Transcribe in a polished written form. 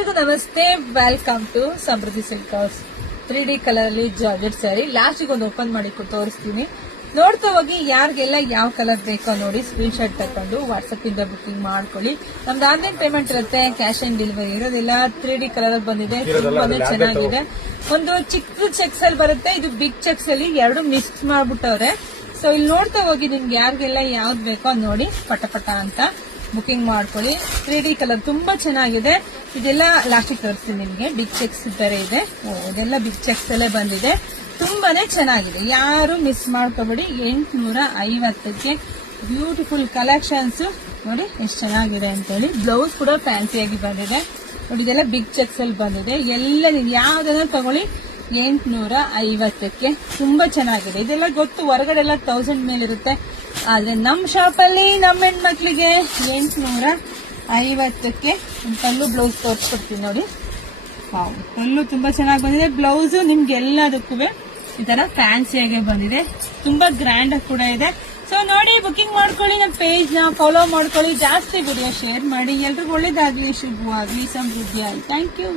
ಎಲ್ರಿಗೂ ನಮಸ್ತೆ, welcome to Samruddhi Silk House. 3D colour ಅಲ್ಲಿ ಜಾರ್ಜೆಟ್ ಸ್ಯಾರಿ ಲಾಸ್ಟ್ ಒಂದು ಓಪನ್ ಮಾಡಿ ತೋರಿಸ್ತೀನಿ. ನೋಡ್ತಾ ಹೋಗಿ ಯಾರಿಗೆಲ್ಲ ಯಾವ ಕಲರ್ ಬೇಕೋ ನೋಡಿ ಸ್ಕ್ರೀನ್ ಶಾಟ್ ತಕೊಂಡು ವಾಟ್ಸ್ಆಪ್ ಇಂದ ಬುಕಿಂಗ್ ಮಾಡ್ಕೊಳ್ಳಿ. ನಮ್ದು ಆನ್ಲೈನ್ ಪೇಮೆಂಟ್ ಇರುತ್ತೆ, ಕ್ಯಾಶ್ ಆನ್ ಡೆಲಿವರಿ ಇರೋದಿಲ್ಲ. 3D ಕಲರ್ ಬಂದಿದೆ, ತುಂಬಾನೇ ಚೆನ್ನಾಗಿದೆ. ಒಂದು ಚಿಕ್ಕ ಚೆಕ್ಸ್ ಅಲ್ಲಿ ಬರುತ್ತೆ, ಇದು ಬಿಗ್ ಚೆಕ್ಸ್ ಅಲ್ಲಿ ಎರಡು ಮಿಕ್ಸ್ ಮಾಡ್ಬಿಟ್ಟವ್ರೆ. ಸೊ ಇಲ್ಲಿ ನೋಡ್ತಾ ಹೋಗಿ ನಿಮ್ಗೆ ಯಾರಿಗೆಲ್ಲ ಯಾವ್ದು ಬೇಕೋ ನೋಡಿ ಪಟ ಪಟ ಅಂತ ಬುಕಿಂಗ್ ಮಾಡ್ಕೊಳ್ಳಿ. 3D ಕಲರ್ ತುಂಬಾ ಚೆನ್ನಾಗಿದೆ. ಇದೆಲ್ಲ ಲಾಸ್ಟಿಗೆ ತೋರಿಸ್ತೀನಿ ನಿಮ್ಗೆ. ಬಿಗ್ ಚೆಕ್ಸ್ ಬೇರೆ ಇದೆ, ಇದೆಲ್ಲ ಬಿಗ್ ಚೆಕ್ಸ್ ಅಲ್ಲೇ ಬಂದಿದೆ. ತುಂಬಾನೇ ಚೆನ್ನಾಗಿದೆ, ಯಾರು ಮಿಸ್ ಮಾಡ್ಕೋಬೇಡಿ. 850ಕ್ಕೆ ಬ್ಯೂಟಿಫುಲ್ ಕಲೆಕ್ಷನ್ಸ್ ನೋಡಿ ಎಷ್ಟು ಚೆನ್ನಾಗಿದೆ ಅಂತ ಹೇಳಿ. ಬ್ಲೌಸ್ ಕೂಡ ಫ್ಯಾನ್ಸಿಯಾಗಿ ಬಂದಿದೆ ನೋಡಿ. ಇದೆಲ್ಲ ಬಿಗ್ ಚೆಕ್ಸ್ ಅಲ್ಲಿ ಬಂದಿದೆ. ಎಲ್ಲ ನೀವು ಯಾವ್ದನ್ನ ತಗೊಳ್ಳಿ 850ಕ್ಕೆ ತುಂಬಾ ಚೆನ್ನಾಗಿದೆ. ಇದೆಲ್ಲ ಗೊತ್ತು, ಹೊರಗಡೆ ಎಲ್ಲ 1000 ಮೇಲಿರುತ್ತೆ. ಆದ್ರೆ ನಮ್ ಶಾಪ್ ಅಲ್ಲಿ ನಮ್ಮ ಹೆಣ್ಮಕ್ಳಿಗೆ 850ಕ್ಕೆ ಪಲ್ಲು ಬ್ಲೌಸ್ ತೋರಿಸ್ಕೊಡ್ತೀನಿ ನೋಡಿ. ಪಲ್ಲು ತುಂಬಾ ಚೆನ್ನಾಗಿ ಬಂದಿದೆ. ಬ್ಲೌಸ್ ನಿಮ್ಗೆ ಎಲ್ಲದಕ್ಕೂ ಈ ತರ ಫ್ಯಾನ್ಸಿಯಾಗೆ ಬಂದಿದೆ, ತುಂಬಾ ಗ್ರ್ಯಾಂಡ್ ಆಗಿ ಕೂಡ ಇದೆ. ಸೊ ನೋಡಿ ಬುಕಿಂಗ್ ಮಾಡ್ಕೊಳ್ಳಿ, ನಮ್ಮ ಪೇಜ್ ನ ಫಾಲೋ ಮಾಡ್ಕೊಳ್ಳಿ, ಜಾಸ್ತಿ ವಿಡಿಯೋ ಶೇರ್ ಮಾಡಿ. ಎಲ್ರಿಗೂ ಒಳ್ಳೇದಾಗ್ಲಿ, ಶುಭವಾಗ್ಲಿ, ಸಮೃದ್ಧಿ ಆಗಲಿ. Thank you.